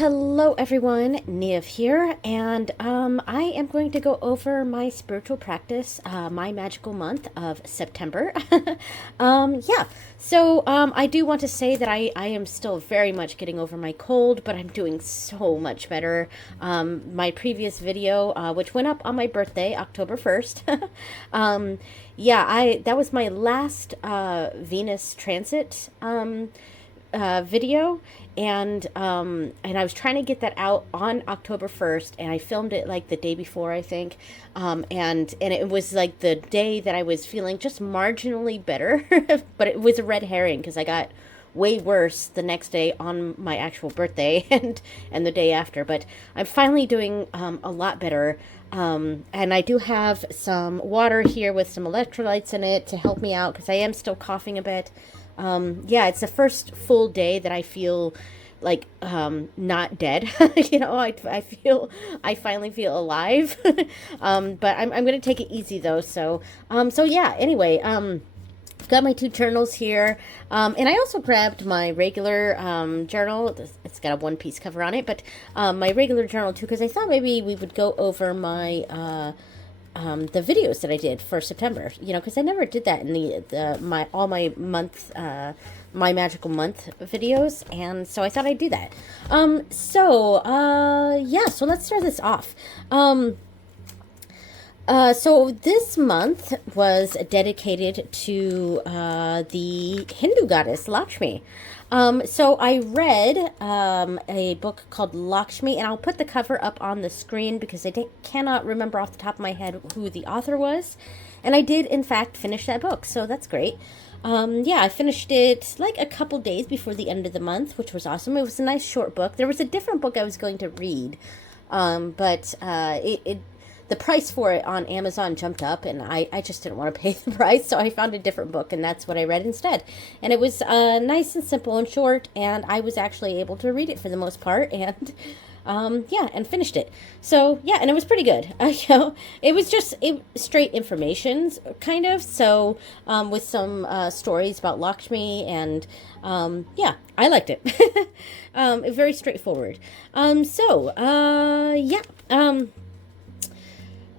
Hello everyone, Niamh here, and I am going to go over my spiritual practice, my magical month of September. Yeah, so I do want to say that I am still very much getting over my cold, but I'm doing so much better. My previous video, which went up on my birthday, October 1st, yeah, that was my last Venus transit video, and I was trying to get that out on October 1st, and I filmed it like the day before, I think. And it was like the day that I was feeling just marginally better, but it was a red herring because I got way worse the next day on my actual birthday and the day after. But I'm finally doing a lot better. And I do have some water here with some electrolytes in it to help me out because I am still coughing a bit. Yeah, it's the first full day that I feel like not dead. I finally feel alive. But I'm gonna take it easy though. So yeah. Anyway, got my two journals here, and I also grabbed my regular journal. It's got a one-piece cover on it, but my regular journal too, because I thought maybe we would go over my the videos that I did for September, because I never did that in my month, my magical month videos, and so I thought I'd do that. Yeah, so let's start this off. So this month was dedicated to the Hindu goddess Lakshmi. So I read a book called Lakshmi, and I'll put the cover up on the screen because I cannot remember off the top of my head who the author was. And I did, in fact, finish that book, so that's great. Yeah, I finished it like a couple days before the end of the month, which was awesome. It was a nice short book. There was a different book I was going to read, but the price for it on Amazon jumped up, and I just didn't want to pay the price, so I found a different book, and that's what I read instead. And it was nice and simple and short, and I was actually able to read it for the most part, and yeah, and finished it. So yeah, and it was pretty good. It was just straight information, kind of. So with some stories about Lakshmi, and yeah, I liked it. Very straightforward. Yeah.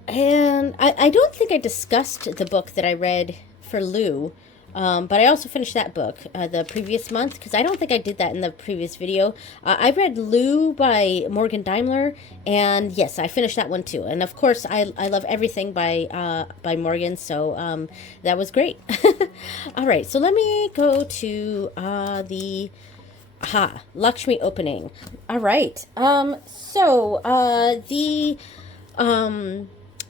And I don't think I discussed the book that I read for Lou, but I also finished that book the previous month, because I don't think I did that in the previous video. I read Lou by Morgan Daimler, and yes, I finished that one too. And of course, I love everything by Morgan, so that was great. All right, so let me go to the Lakshmi opening. All right,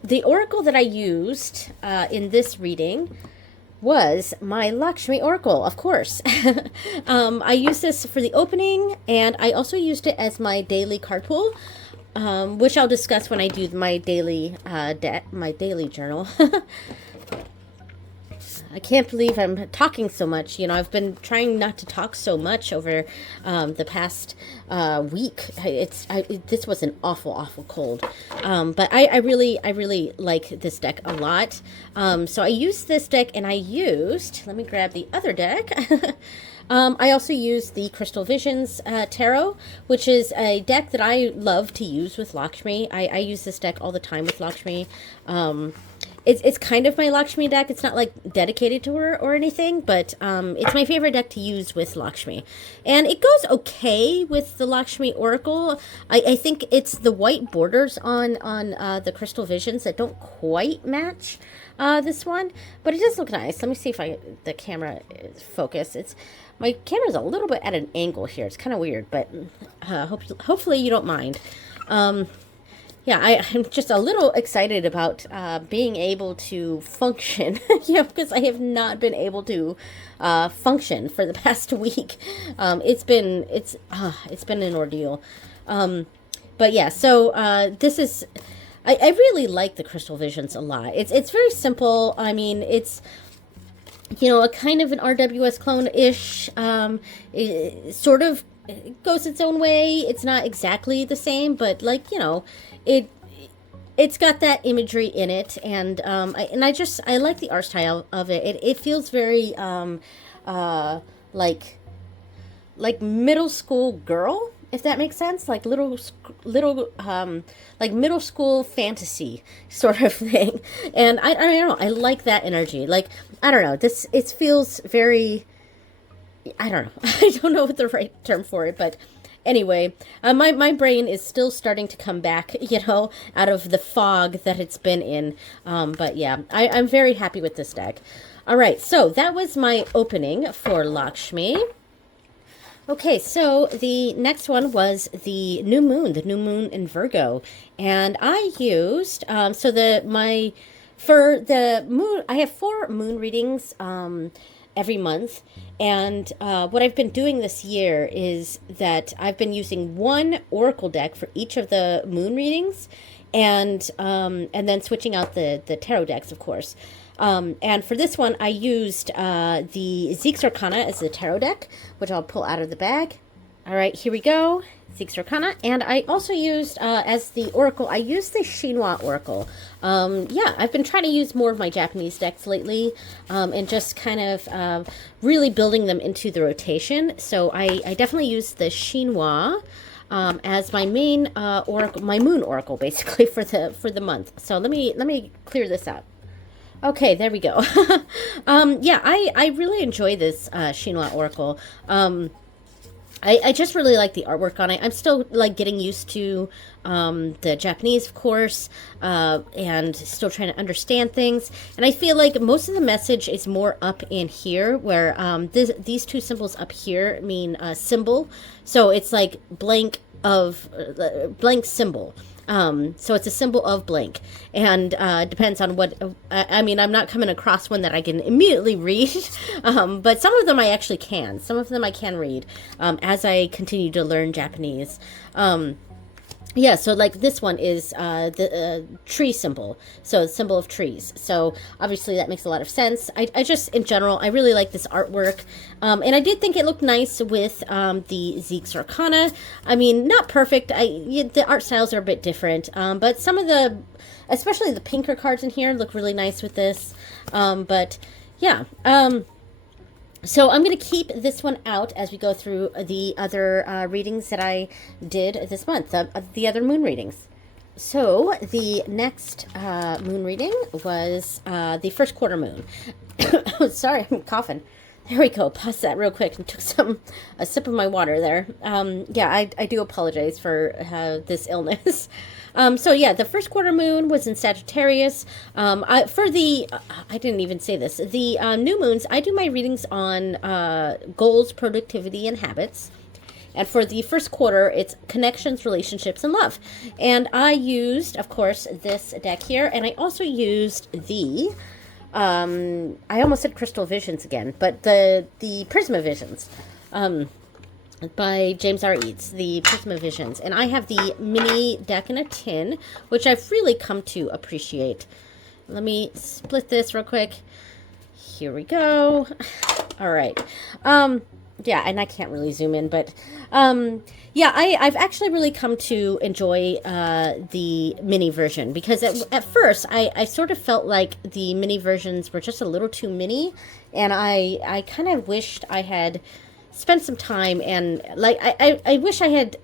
the oracle that I used in this reading was my Lakshmi oracle, of course. I used this for the opening, and I also used it as my daily card pull, which I'll discuss when I do my daily journal. I can't believe I'm talking so much. I've been trying not to talk so much over the past week. This was an awful cold. But I really like this deck a lot. So I used this deck, and let me grab the other deck. I also used the Crystal Visions Tarot, which is a deck that I love to use with Lakshmi. I use this deck all the time with Lakshmi. It's kind of my Lakshmi deck. It's not like dedicated to her or anything, but it's my favorite deck to use with Lakshmi. And it goes okay with the Lakshmi Oracle. I think it's the white borders on the Crystal Visions that don't quite match this one, but it does look nice. Let me see if the camera is focused. My camera's a little bit at an angle here. It's kind of weird, but hopefully you don't mind. Yeah, I'm just a little excited about being able to function, because I have not been able to function for the past week. It's been an ordeal. But yeah, so this is. I really like the Crystal Visions a lot. It's very simple. I mean, it's a kind of an RWS clone-ish. It sort of goes its own way. It's not exactly the same, but it's got that imagery in it, and I like the art style of it. It feels very like middle school girl if that makes sense, like like middle school fantasy sort of thing. And I don't know, I like that energy. Like, I don't know, this, it feels very, I don't know, I don't know what the right term for it, but anyway, my brain is still starting to come back, out of the fog that it's been in. But yeah, I'm very happy with this deck. All right, so that was my opening for Lakshmi. Okay, so the next one was the new moon in Virgo, and I used for the moon, I have 4 moon readings every month, and what I've been doing this year is that I've been using one oracle deck for each of the moon readings, and then switching out the tarot decks, of course. And for this one, I used the Zeke's Arcana as the tarot deck, which I'll pull out of the bag. All right, here we go, Zeke's Arcana. And I also used, as the oracle, I used the Shinwa Oracle. Yeah, I've been trying to use more of my Japanese decks lately, and just kind of really building them into the rotation. So I definitely used the Shinwa as my main oracle, my moon oracle, basically, for the month. So let me clear this out. Okay, there we go. Yeah, I really enjoy this Shinwa Oracle. I just really like the artwork on it. I'm still like getting used to the Japanese, of course, and still trying to understand things. And I feel like most of the message is more up in here, where these 2 symbols up here mean symbol. So it's like blank symbol. So it's a symbol of blank, and depends on what, I mean, I'm not coming across one that I can immediately read, but some of them I actually can. Some of them I can read as I continue to learn Japanese. Yeah, so like this one is the tree symbol, so symbol of trees. So obviously that makes a lot of sense. I just, in general, I really like this artwork. And I did think it looked nice with the Zeke's Arcana. I mean, not perfect. The art styles are a bit different, but some of the, especially the pinker cards in here, look really nice with this. But yeah. So I'm going to keep this one out as we go through the other readings that I did this month, the other moon readings. So the next moon reading was the first quarter moon. Oh, sorry, I'm coughing. There we go. Pause that real quick and took a sip of my water there. Yeah, I do apologize for this illness. So yeah, the first quarter moon was in Sagittarius. I didn't even say this. The new moons, I do my readings on goals, productivity, and habits. And for the first quarter, it's connections, relationships, and love. And I used, of course, this deck here, and I also used the I almost said Crystal Visions again, but the Prisma Visions. By James R. Eads, the Prisma Visions. And I have the mini deck in a tin, which I've really come to appreciate. Let me split this real quick. Here we go. All right. Yeah, and I can't really zoom in, but yeah, I've actually really come to enjoy the mini version, because at first I sort of felt like the mini versions were just a little too mini, and I kind of wished I had spent some time, and like I wish I had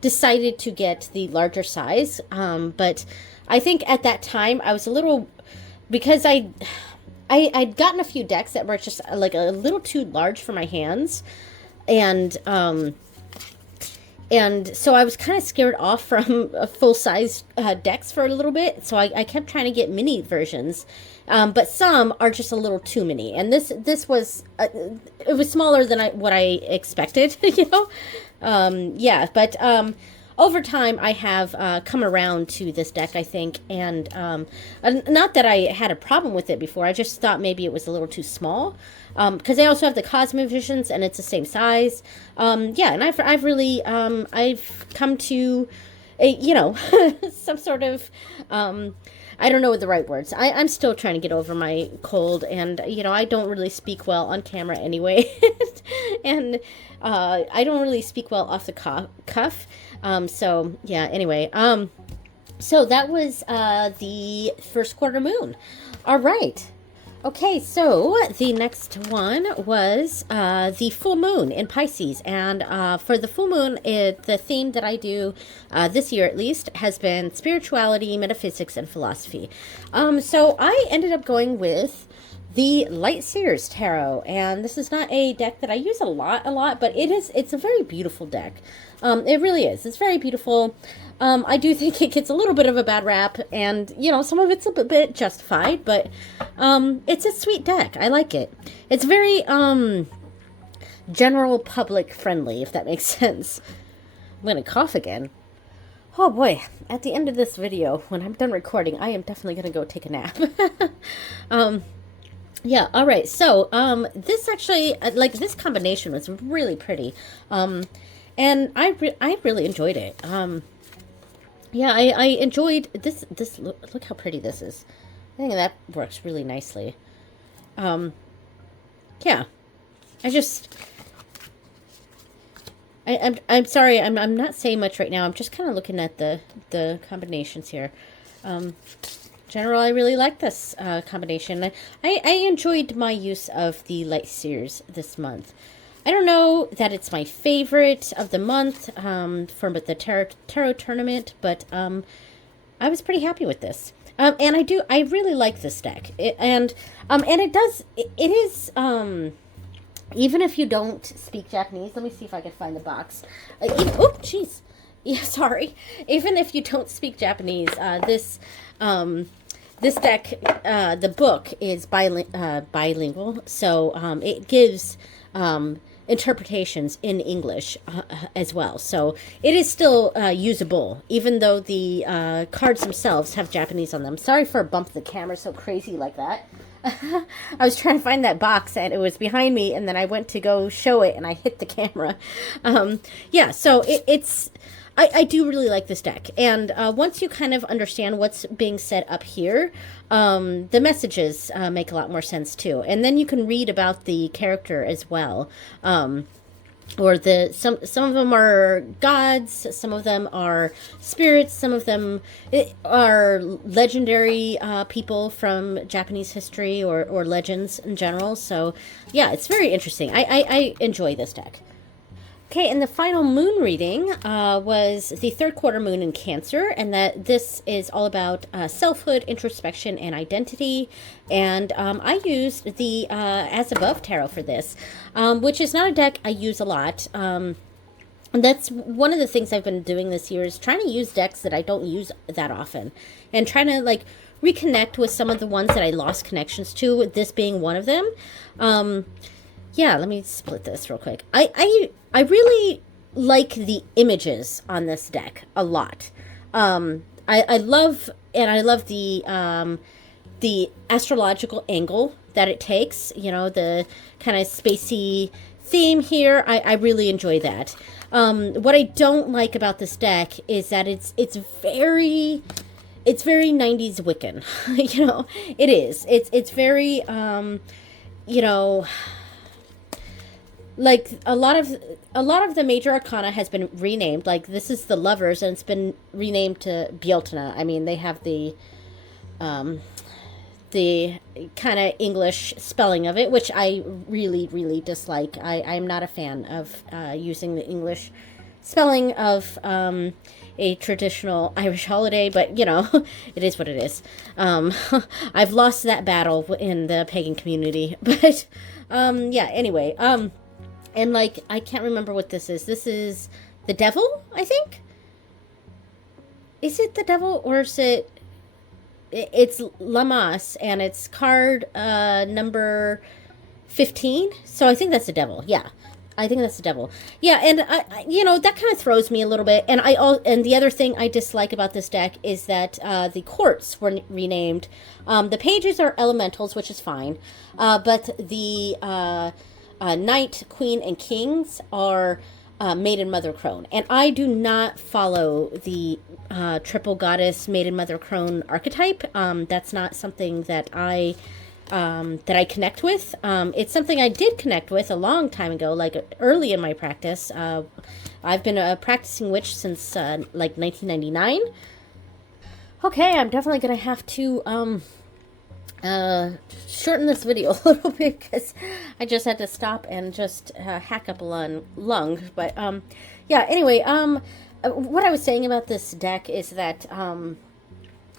decided to get the larger size, but I think at that time I was a little, because I'd gotten a few decks that were just like a little too large for my hands, and so I was kind of scared off from full-size decks for a little bit, so I kept trying to get mini versions. But some are just a little too mini, and this was it was smaller than what I expected, yeah, but over time I have come around to this deck, I think, and not that I had a problem with it before. I just thought maybe it was a little too small, because I also have the Cosmo Visions, and it's the same size. Yeah, and I've really I've come to some sort of I don't know what the right words. I'm still trying to get over my cold, and I don't really speak well on camera anyway, and I don't really speak well off the cuff. So yeah. Anyway, so that was the first quarter moon. All right. Okay, so the next one was the full moon in Pisces. And for the full moon, the theme that I do this year at least has been spirituality, metaphysics, and philosophy. So I ended up going with the Light Seers Tarot. And this is not a deck that I use a lot, but it's a very beautiful deck. It really is. It's very beautiful. I do think it gets a little bit of a bad rap, and, you know, some of it's a bit justified, but it's a sweet deck. I like it. It's very general public friendly, if that makes sense. I'm going to cough again. Oh boy, at the end of this video, when I'm done recording, I am definitely going to go take a nap. Yeah, all right. So, this actually, like, this combination was really pretty. And I really enjoyed it. Yeah, I enjoyed this. Look how pretty this is. I think that works really nicely. Yeah, I just, I'm sorry. I'm not saying much right now. I'm just kind of looking at the combinations here. General, I really like this combination. I enjoyed my use of the Light Seers this month. I don't know that it's my favorite of the month for the tarot tournament, but I was pretty happy with this. And I really like this deck. And it is, even if you don't speak Japanese, let me see if I can find the box. Oh, jeez. Yeah, sorry. Even if you don't speak Japanese, this deck, the book is bilingual, so it gives interpretations in English as well. So it is still usable, even though the cards themselves have Japanese on them. Sorry for bumping the camera so crazy like that. I was trying to find that box and it was behind me, and then I went to go show it and I hit the camera. Yeah, so it's... I do really like this deck. And once you kind of understand what's being said up here, the messages make a lot more sense too. And then you can read about the character as well. Or some of them are gods, some of them are spirits, some of them are legendary people from Japanese history or legends in general. So yeah, it's very interesting. I enjoy this deck. Okay, and the final moon reading was the third quarter moon in Cancer, and that this is all about selfhood, introspection, and identity. And I used the As Above Tarot for this, which is not a deck I use a lot. And that's one of the things I've been doing this year, is trying to use decks that I don't use that often, and trying to like reconnect with some of the ones that I lost connections to, with this being one of them. Yeah, let me split this real quick. I really like the images on this deck a lot. I love the astrological angle that it takes. You know, the kind of spacey theme here. I really enjoy that. What I don't like about this deck is that it's very 90s Wiccan. You know, it is. It's very you know, like a lot of the major arcana has been renamed. Like this is the Lovers, and it's been renamed to Bealtaine. I mean, they have the kind of English spelling of it, which I really dislike. I'm not a fan of using the English spelling of a traditional Irish holiday, but you know, it is what it is. I've lost that battle in the pagan community, but yeah. Anyway, and like I can't remember what this is. This is the devil, I think. Is it the devil, or is it? It's Lamas, and it's card number 15. So I think that's the devil. Yeah, I think that's the devil. Yeah, and you know, that kind of throws me a little bit. And and the other thing I dislike about this deck is that the courts were renamed. The pages are elementals, which is fine, but the Knight, Queen, and Kings are Maiden, Mother, Crone. And I do not follow the triple goddess, Maiden, Mother, Crone archetype. That's not something that I connect with. It's something I did connect with a long time ago, like early in my practice. I've been a practicing witch since like 1999. Okay, I'm definitely going to have to uh, shorten this video a little bit because I just had to stop and just hack up a lung. But yeah. Anyway, what I was saying about this deck is that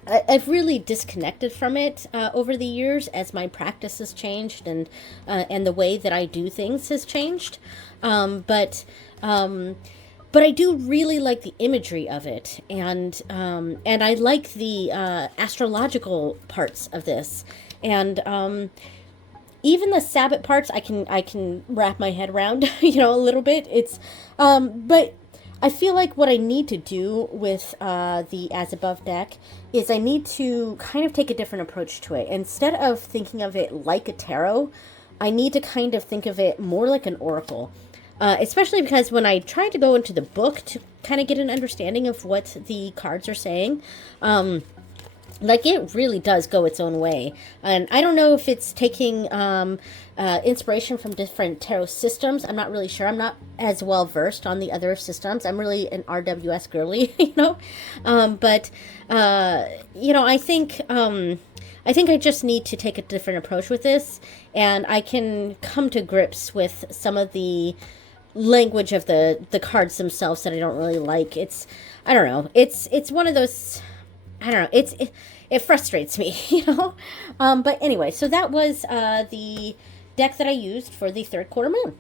I've really disconnected from it over the years as my practice has changed and the way that I do things has changed. But I do really like the imagery of it, and I like the astrological parts of this, and even the Sabbath parts I can wrap my head around, a little bit. But I feel like what I need to do with the As Above deck is I need to kind of take a different approach to it. Instead of thinking of it like a tarot, I need to kind of think of it more like an oracle. Especially because when I tried to go into the book to kind of get an understanding of what the cards are saying, like it really does go its own way. And I don't know if it's taking inspiration from different tarot systems. I'm not really sure. I'm not as well versed on the other systems. I'm really an RWS girly, But I think I just need to take a different approach with this, and I can come to grips with some of the language of the cards themselves that I don't really like. I don't know. It's one of those, I don't know. It frustrates me, But anyway, so that was the deck that I used for the third quarter moon.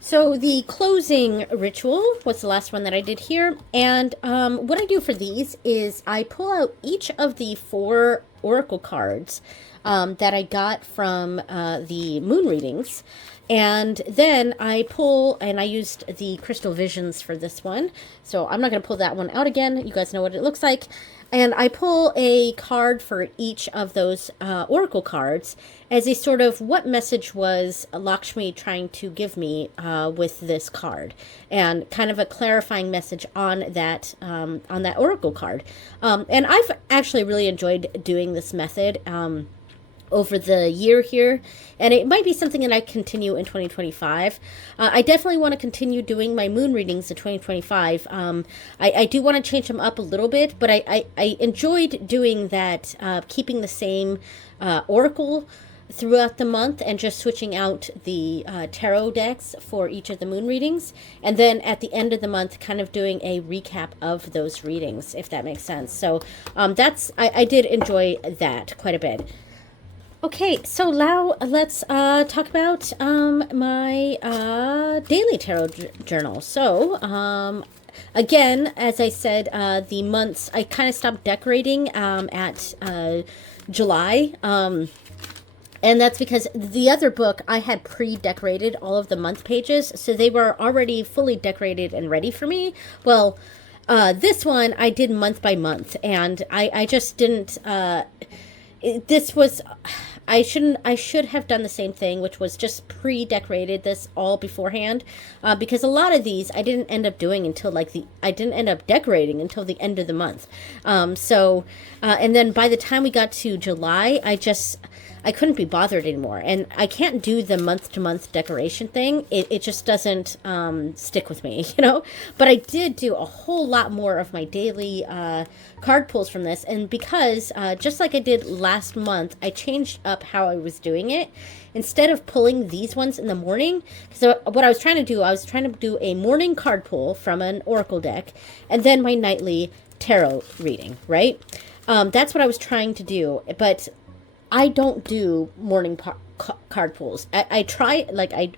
So the closing ritual was the last one that I did here. And what I do for these is I pull out each of the 4 oracle cards that I got from the moon readings. And then I pull, and I used the Crystal Visions for this one. So I'm not going to pull that one out again. You guys know what it looks like. And I pull a card for each of those oracle cards as a sort of what message was Lakshmi trying to give me with this card, and kind of a clarifying message on that oracle card. And I've actually really enjoyed doing this method over the year here, and it might be something that I continue in 2025. I definitely want to continue doing my moon readings in 2025. I do want to change them up a little bit, but I enjoyed doing that, keeping the same oracle throughout the month and just switching out the tarot decks for each of the moon readings, and then at the end of the month kind of doing a recap of those readings, if that makes sense. So I did enjoy that quite a bit. Okay, so now let's talk about my daily tarot journal. So, again, as I said, the months, I kind of stopped decorating at July. And that's because the other book, I had pre-decorated all of the month pages, so they were already fully decorated and ready for me. Well, this one, I did month by month, and I just didn't... this was... I should have done the same thing, which was just pre-decorated this all beforehand, because a lot of these I didn't end up doing until I didn't end up decorating until the end of the month. And then by the time we got to July, I couldn't be bothered anymore, and I can't do the month-to-month decoration thing. It just doesn't stick with me, But I did do a whole lot more of my daily card pulls from this, and because just like I did last month, I changed up how I was doing it. Instead of pulling these ones in the morning, because what I was trying to do a morning card pull from an oracle deck, and then my nightly tarot reading, right? That's what I was trying to do, but I don't do morning card pulls. I try,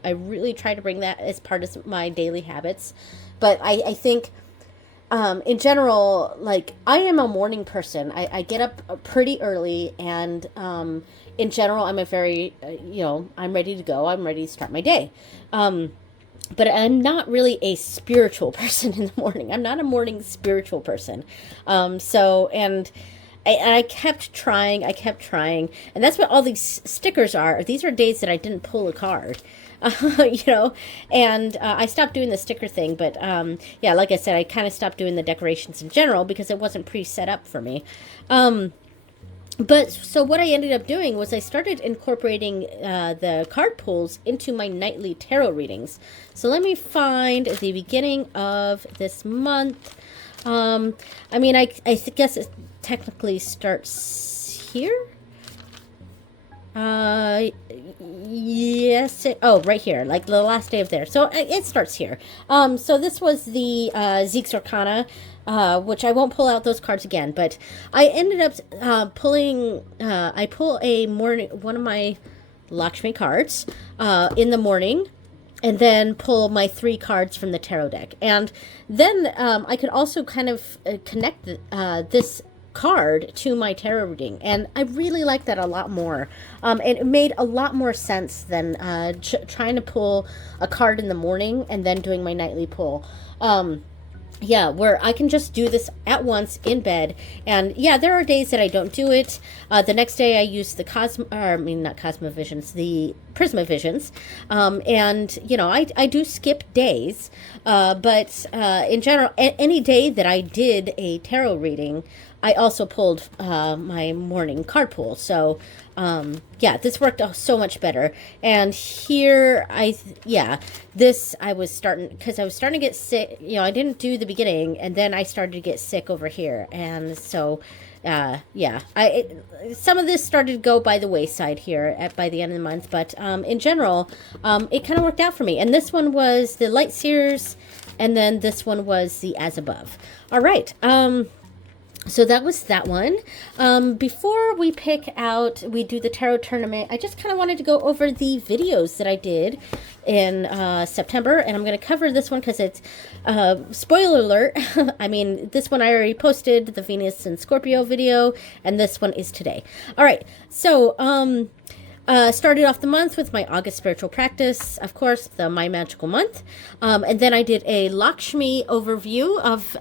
I really try to bring that as part of my daily habits. But I think, in general, I am a morning person. I get up pretty early, and in general, I'm a very, I'm ready to go. I'm ready to start my day. But I'm not really a spiritual person in the morning. I'm not a morning spiritual person. I kept trying, and that's what all these stickers are. These are days that I didn't pull a card, and I stopped doing the sticker thing, but yeah, like I said, I kind of stopped doing the decorations in general because it wasn't pre-set up for me. But so what I ended up doing was I started incorporating the card pulls into my nightly tarot readings. So let me find the beginning of this month. I guess it technically starts here. Yes. Oh, right here, like the last day of there. So it starts here. So this was the Zeke's Arcana, which I won't pull out those cards again. But I ended up pulling. I pull one of my Lakshmi cards in the morning, and then pull my 3 cards from the tarot deck. And then I could also kind of connect this card to my tarot reading, and I really like that a lot more. And it made a lot more sense than trying to pull a card in the morning and then doing my nightly pull. Yeah, where I can just do this at once in bed. And yeah, there are days that I don't do it. The next day I use the not Cosmovisions, the Prismavisions. And, you know, I do skip days. But in general, any day that I did a tarot reading, I also pulled my morning card pool. So, yeah, this worked out so much better. And here, this I was starting, because I was starting to get sick. You know, I didn't do the beginning, and then I started to get sick over here. And so, some of this started to go by the wayside here by the end of the month. But in general, it kind of worked out for me. And this one was the Light Seers, and then this one was the As Above. All right. So that was that one. Before we we do the tarot tournament, I just kind of wanted to go over the videos that I did in September, and I'm going to cover this one because it's, spoiler alert, I mean, this one I already posted, the Venus and Scorpio video, and this one is today. All right, so, started off the month with my August spiritual practice, of course, my magical month. And then I did a Lakshmi overview of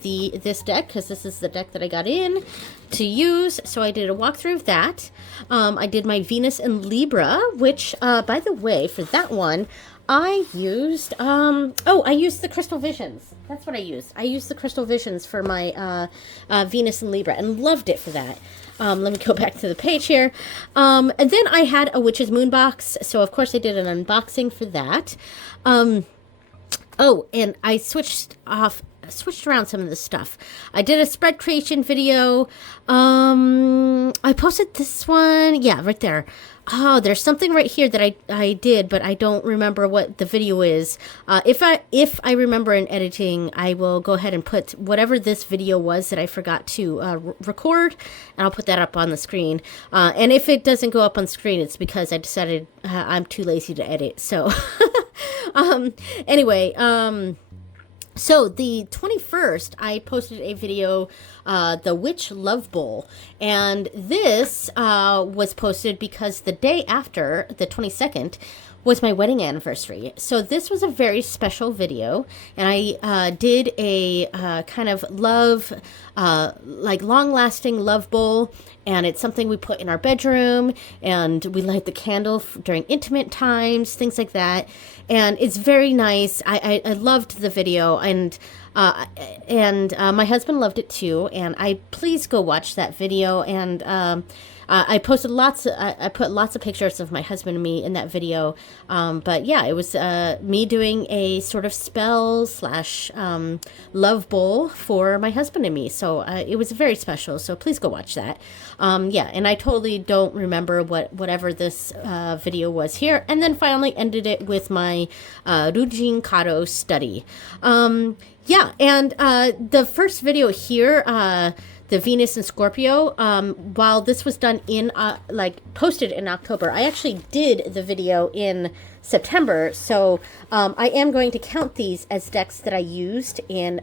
this deck, because this is the deck that I got in to use. So I did a walkthrough of that. I did my Venus and Libra, which, by the way, for that one, I used, I used the Crystal Visions. That's what I used. I used the Crystal Visions for my Venus and Libra, and loved it for that. Let me go back to the page here. And then I had a Witch's Moon box. So, of course, I did an unboxing for that. And I switched around some of the stuff. I did a spread creation video. I posted this one. Yeah, right there. Oh, there's something right here that I did, but I don't remember what the video is. If I remember in editing, I will go ahead and put whatever this video was that I forgot to record, and I'll put that up on the screen. And if it doesn't go up on screen, it's because I decided I'm too lazy to edit. So, anyway, so the 21st, I posted a video, the Witch Love Bowl, and this was posted because the day after, the 22nd, was my wedding anniversary. So this was a very special video, and I did a kind of love, like long-lasting love bowl, and it's something we put in our bedroom, and we light the candle during intimate times, things like that, and it's very nice. I loved the video, and my husband loved it too, and please go watch that video. And I posted I put lots of pictures of my husband and me in that video. But yeah, it was me doing a sort of spell / love bowl for my husband and me. So it was very special. So please go watch that. Yeah, and I totally don't remember whatever this video was here. And then finally ended it with my Rujin Karo study. Yeah, and the first video here, the Venus and Scorpio, while this was done in, posted in October, I actually did the video in September, so I am going to count these as decks that I used in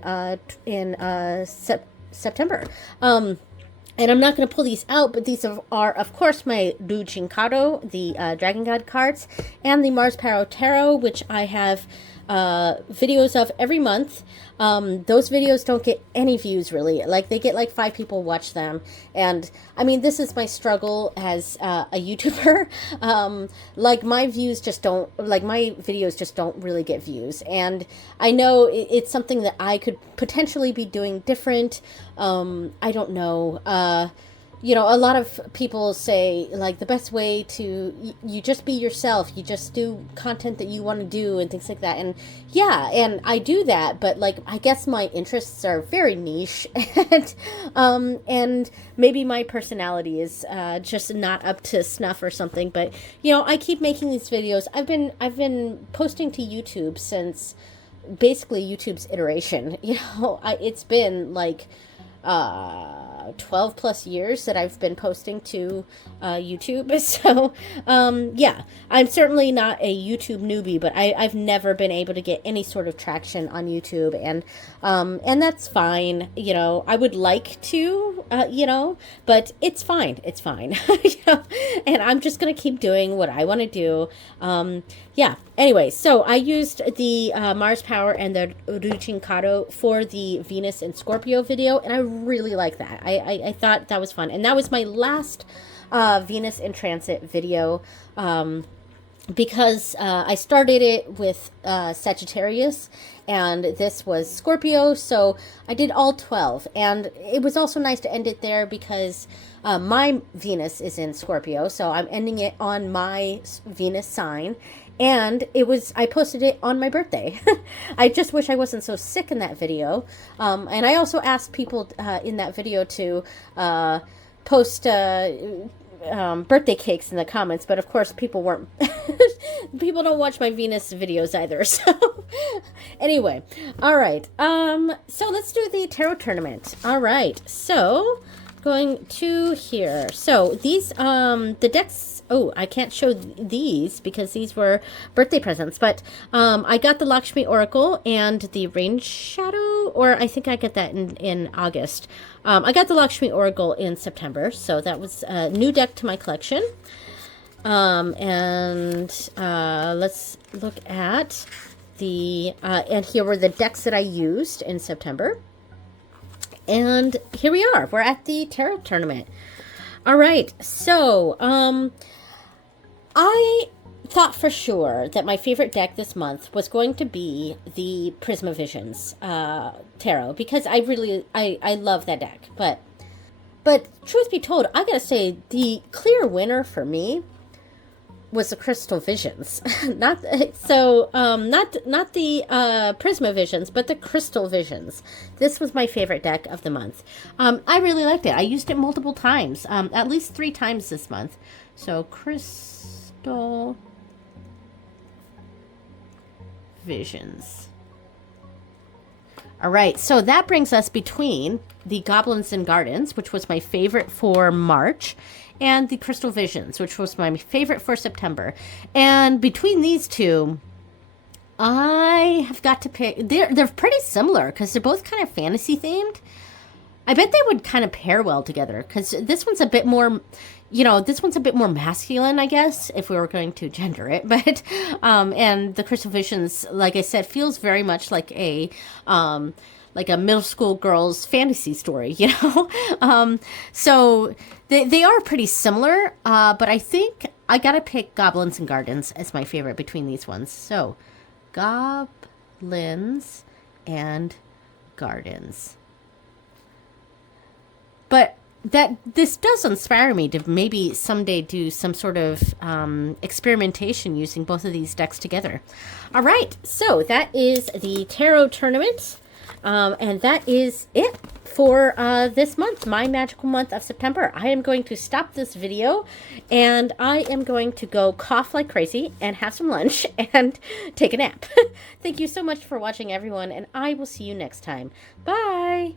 September. And I'm not going to pull these out, but these are, of course, my Rujin Karo, the Dragon God cards, and the Mars Paro Tarot, which I have videos of every month. Those videos don't get any views, really. Like, they get like 5 people watch them. And I mean, this is my struggle as a YouTuber. Like, my videos just don't really get views. And I know it's something that I could potentially be doing different. I don't know. you know, a lot of people say like the best way to you just be yourself, you just do content that you want to do and things like that. And yeah, and I do that, but like I guess my interests are very niche, and maybe my personality is just not up to snuff or something. But you know, I keep making these videos. I've been posting to YouTube since basically YouTube's iteration. You know, it's been like 12 plus years that I've been posting to YouTube. So, yeah, I'm certainly not a YouTube newbie, but I've never been able to get any sort of traction on YouTube, and that's fine. You know, I would like to, you know, but it's fine. It's fine. You know, and I'm just going to keep doing what I want to do. Yeah. Anyway, so I used the Mars Power and the Ruchinkado for the Venus and Scorpio video, and I really like that. I thought that was fun. And that was my last Venus in Transit video, because I started it with Sagittarius, and this was Scorpio, so I did all 12. And it was also nice to end it there because my Venus is in Scorpio, so I'm ending it on my Venus sign. And I posted it on my birthday. I just wish I wasn't so sick in that video. And I also asked people in that video to post birthday cakes in the comments, but of course people weren't. People don't watch my Venus videos either. So anyway, all right. So let's do the tarot tournament. All right. So going to here. So these the decks. Oh, I can't show these because these were birthday presents, but I got the Lakshmi Oracle and the Rain Shadow, or I think I get that in August. I got the Lakshmi Oracle in September, so that was a new deck to my collection. And let's look at the, and here were the decks that I used in September. And here we are. We're at the tarot tournament. All right, so I thought for sure that my favorite deck this month was going to be the Prisma Visions tarot, because I love that deck. But truth be told, I gotta say the clear winner for me was the Crystal Visions. Not the Prisma Visions, but the Crystal Visions. This was my favorite deck of the month. I really liked it. I used it multiple times, at least 3 times this month. So Crystal Visions. All right, so that brings us between the Goblins and Gardens, which was my favorite for March, and the Crystal Visions, which was my favorite for September. And between these two, I have got to pick. They're pretty similar because they're both kind of fantasy themed. I bet they would kind of pair well together because this one's a bit more, you know, this one's a bit more masculine, I guess, if we were going to gender it. But, and the Crystal Visions, like I said, feels very much like a middle school girl's fantasy story, you know? So they are pretty similar, but I think I gotta pick Goblins and Gardens as my favorite between these ones. So, Goblins and Gardens. But this does inspire me to maybe someday do some sort of experimentation using both of these decks together. All right, so that is the tarot tournament, and that is it for this month, my magical month of September. I am going to stop this video, and I am going to go cough like crazy and have some lunch and take a nap. Thank you so much for watching, everyone, and I will see you next time. Bye!